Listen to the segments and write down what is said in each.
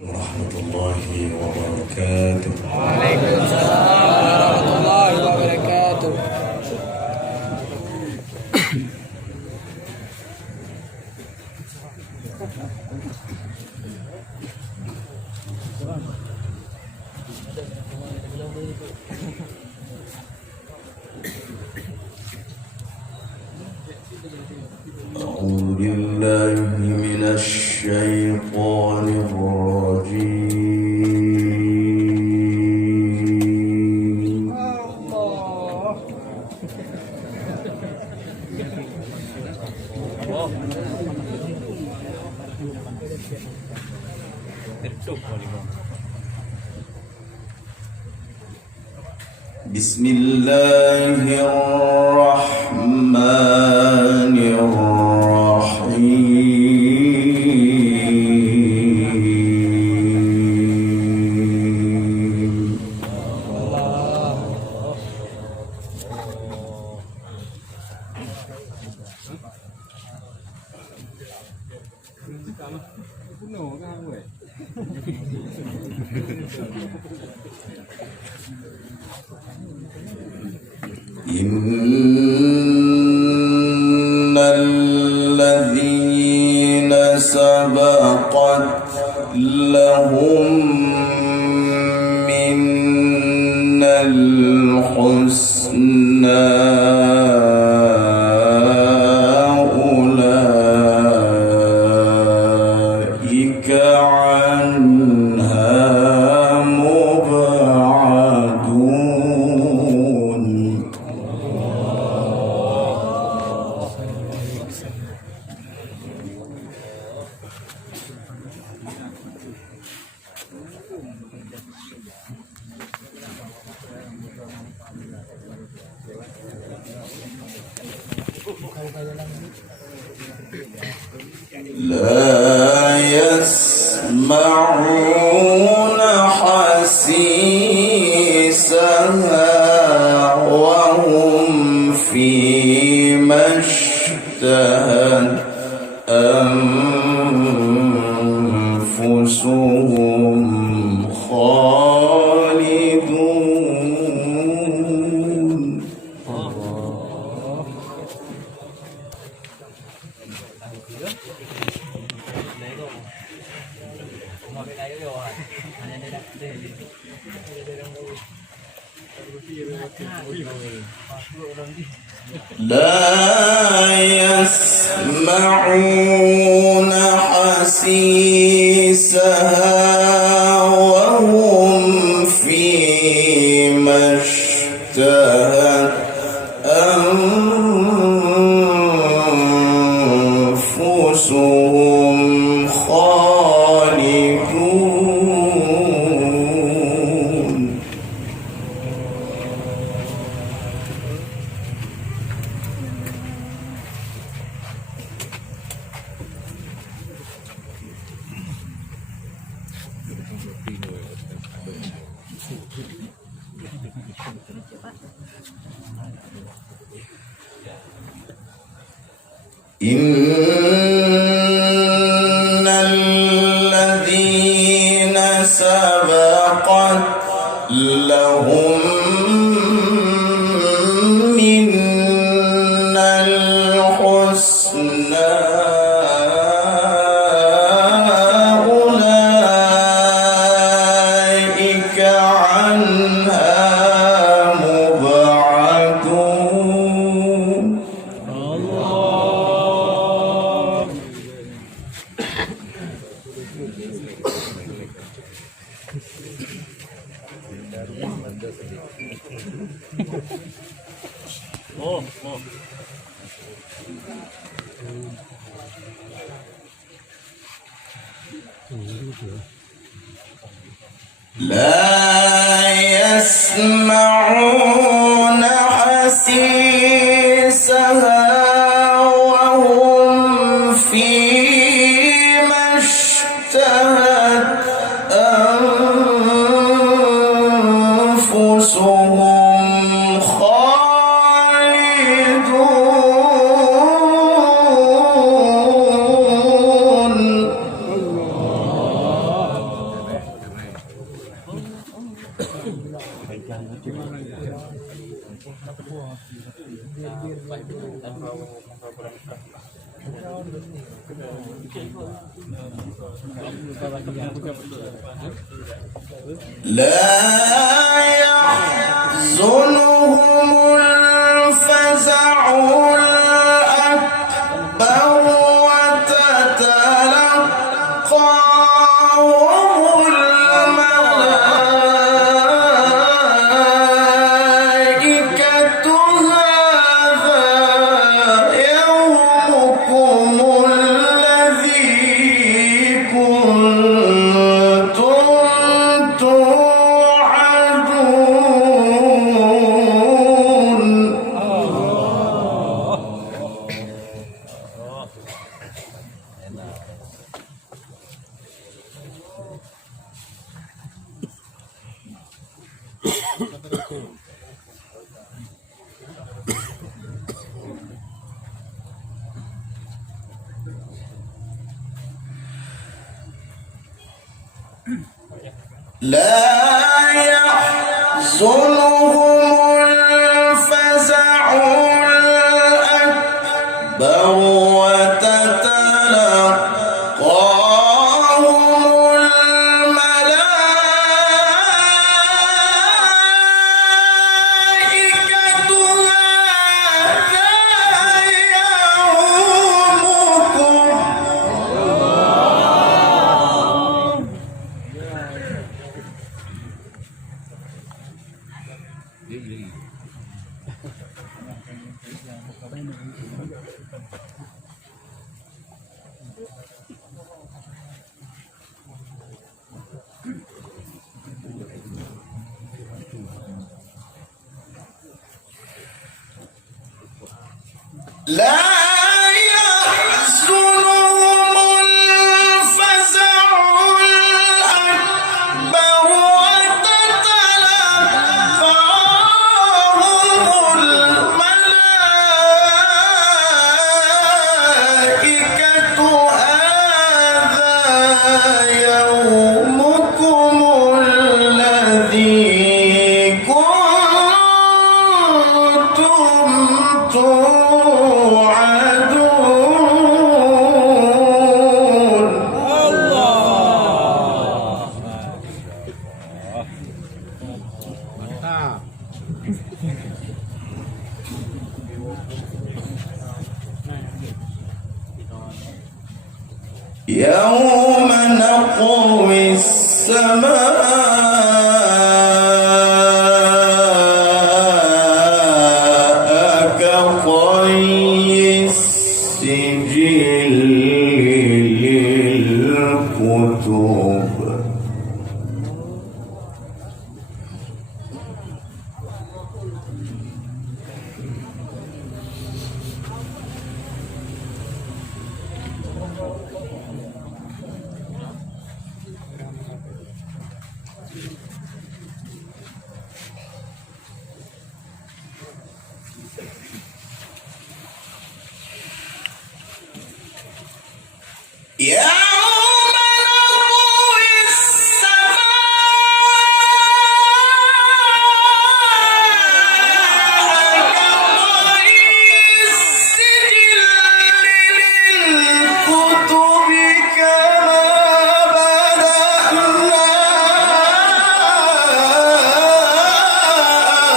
ورحمة الله وبركاته. وعليكم السلام ورحمة الله وبركاته. أعوذ بالله من الشيطان الرجيم. بسم الله الرحمن الرحيم. إن الذين سبقت لهم منا الحسنى أولئك عنها مبعدون. لا يسمعون حسيسها وهم فيما اشتهت أنفسهم خالدون. لا يسمعون حسيسها وهم فيما اشتهت أنفسهم خالدون. إن الذين سبقت لهم منا الحسنى أولئك عنها مبعدون. لا يسمعون حسيسها وهم فيما اشتهت أنفسهم خالدون. لا يحزنهم الفزع الأكبر وتتلقاهم الملائكة هذا يومكم الذي كنتم توعدون. لا يحزنهم الفزع الأكبر وتتلقاهم الملائكة هذا يومكم. لا يحزنهم الفزع الأكبر وتتلقاهم الملائكة هذا يومكم الذي كنتم توعدون. يوم نطوي السماء كطي السجل للكتب. يوم نطوي السماء كطي السجل للكتب كما بدأنا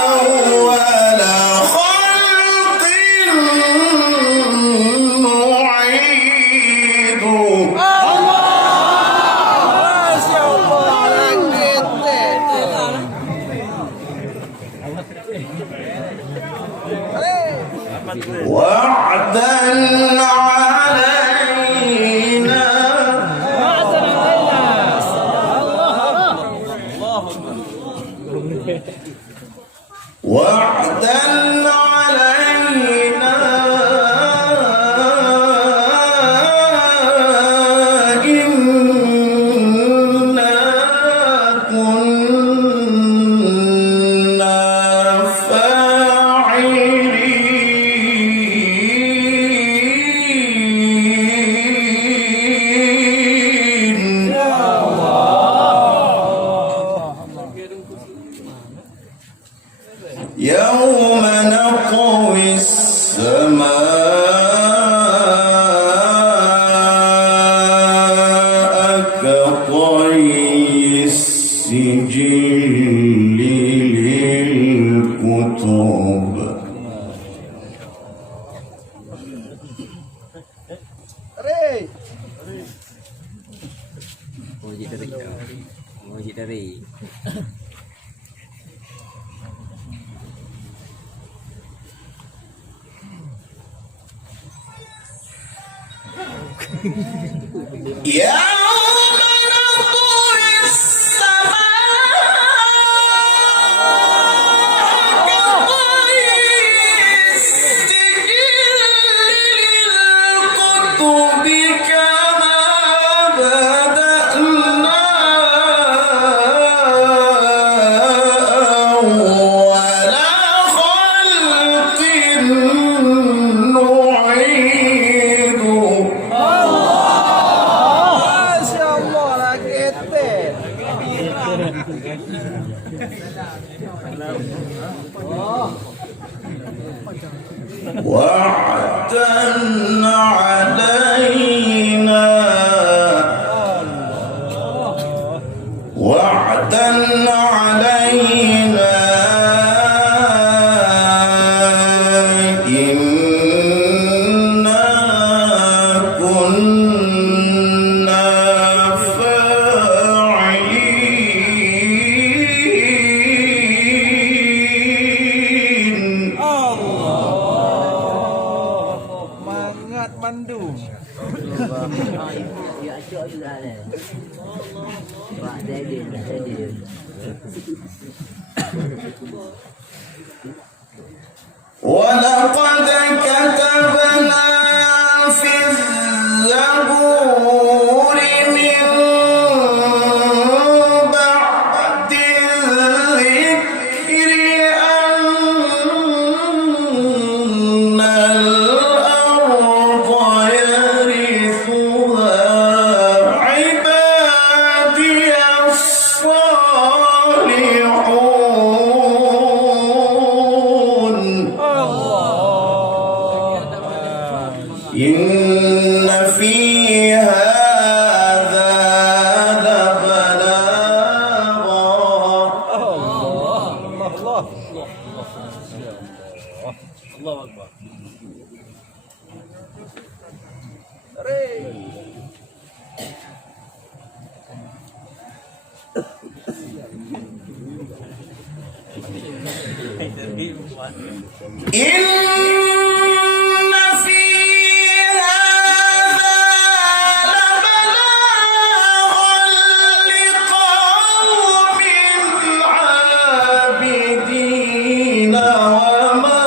أول خلق وعدا علينا وعدا علينا إنا كنا فاعلين. طي السجل للكتب Muji dari يوم نطوي السماء كطي السجل للكتب كما بدأنا أول خلق نعيده Masya Allah lah ketek. وعدا علينا وعدا علينا إنا كنا فاعلين Mangat Bandung. Ya acok juga ni. Pak Dedi. ولقد كتبنا في الزبور من بعد الذكر أن الأرض يرثها عبادي الصالحون إن في هذا لبلاغا إن في هذا لبلاغا لقوم عابدين وما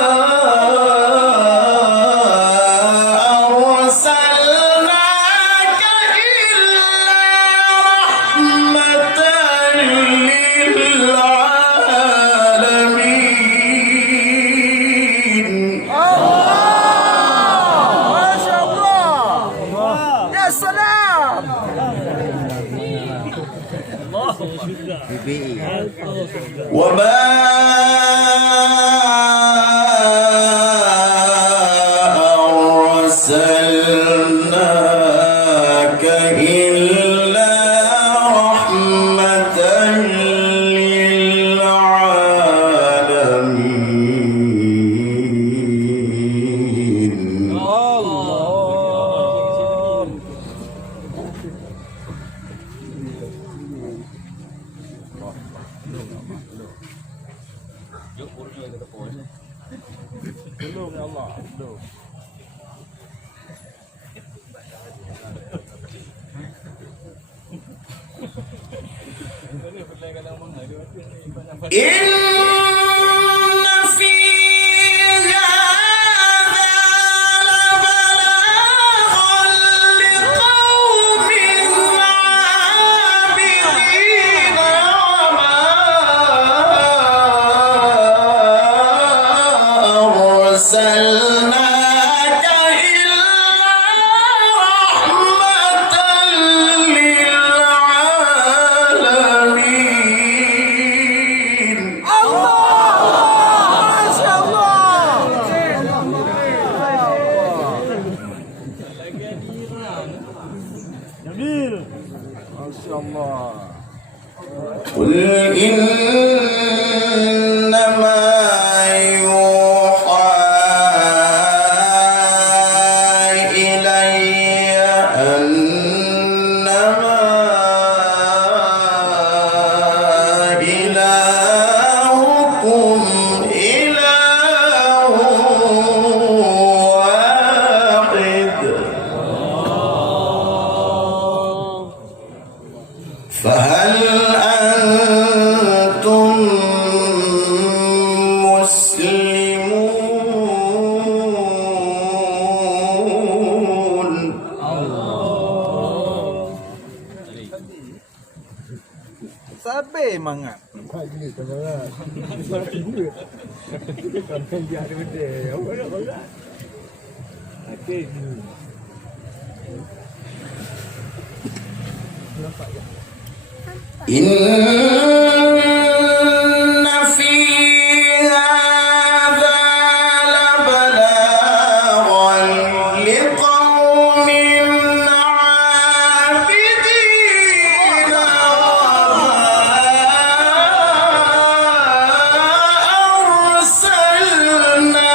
أرسلناك إلا رحمة للعالمين Masya Allah. Ya salam. BBI. وما أرسلناك إلا رحمة للعالمين Allah. Belum ya Allah. Belum. إن في هذا لبلاغا لقوم عابدين وما أرسلناك إلا رحمة للعالمين قل إنما يوحى إلي أنما إلهكم إله واحد فهل أنتم مسلمون Sabar mangat. إن في هذا لبلاغا لقوم عابدين وما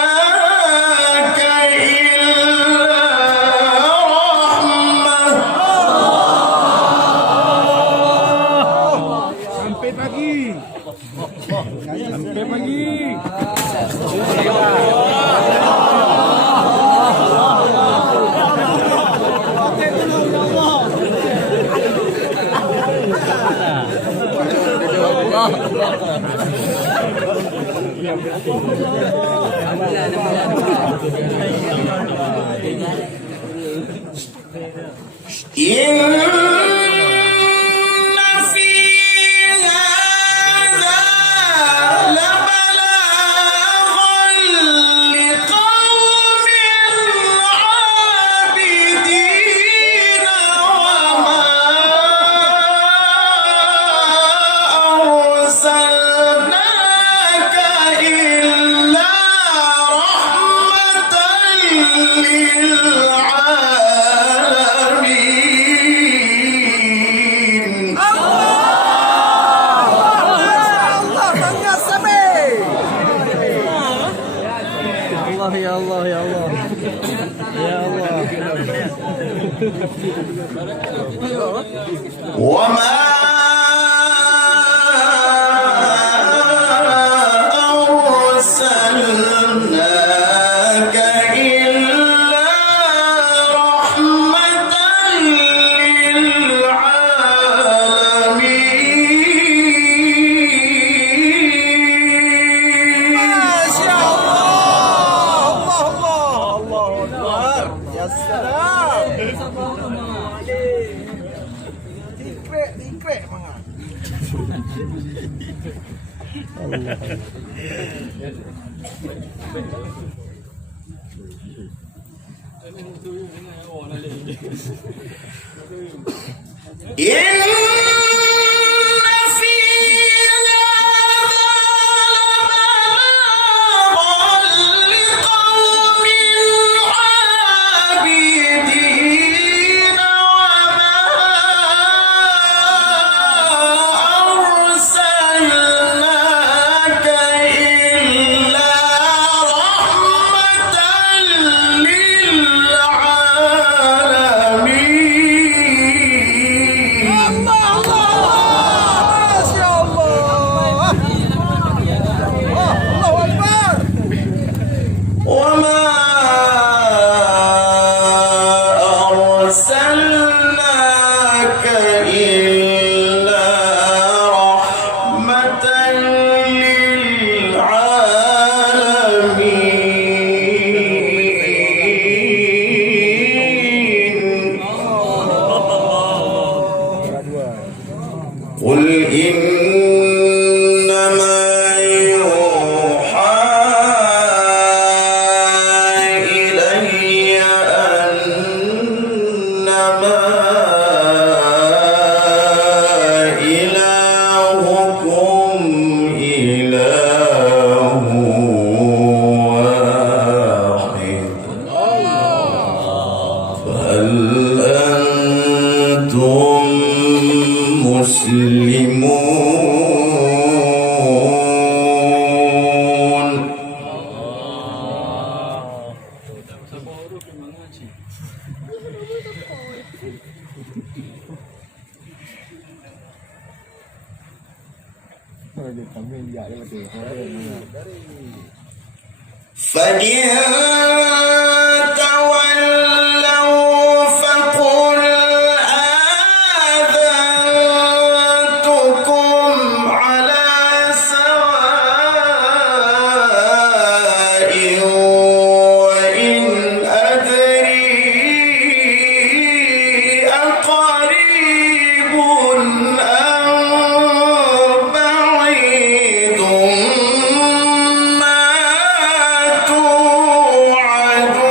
أرسلناك إلا رحمة إن في هذا لبلاغا لقوم عابدين وما أرسلناك إلا رحمة للعالمين Allah mangat sampai. Allah ya Allah ya Allah. Ya Allah. وما أرسلناك إلا رحمة للعالمين Masya Allah. Allahu Akbar. Ya salam. Tikrek mangat. إن في لقوم عابدين وما أرسلناك إلا رحمة للعالمين Masya Allah. Allahu Akbar. وما أرسلناك إلا رحمة للعالمين قل إنما يوحى إلي أنما إلهكم إله واحد فهل أنتم مسلمون تسلمون فإن تولوا فقل آذنتكم على سواء وإن أدري أقريب أم بعيد ما توعدون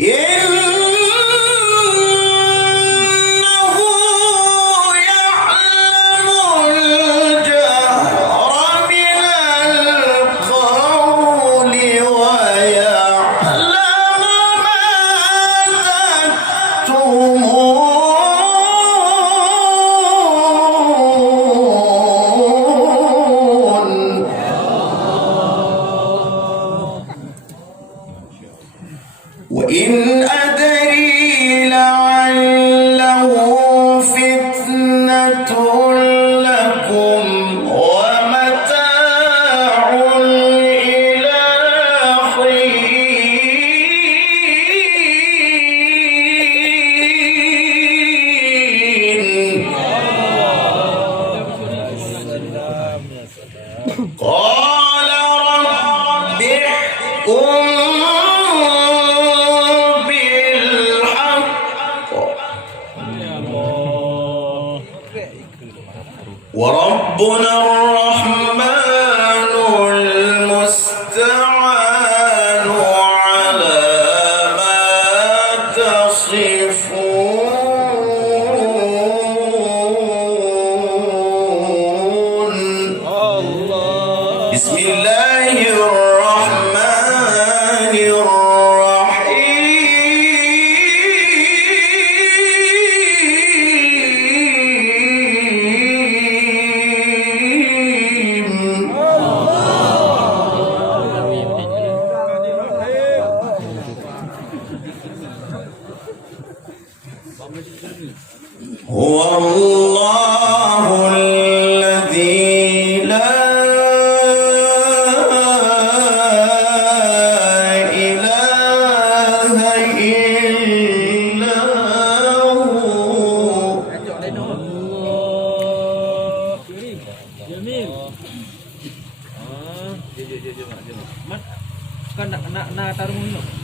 إنه يعلم الجهر من القول ويعلم ما تكتمون وإن أدري لعله فتنة لكم ومتاع إلى حين قال رب احكم بالحق وربنا الرحمن المستعان على ما تصفون بسم الله الرحمن الرحيم هو الله الذي لا إله إلا هو Jamil. Kan nak taruh minum.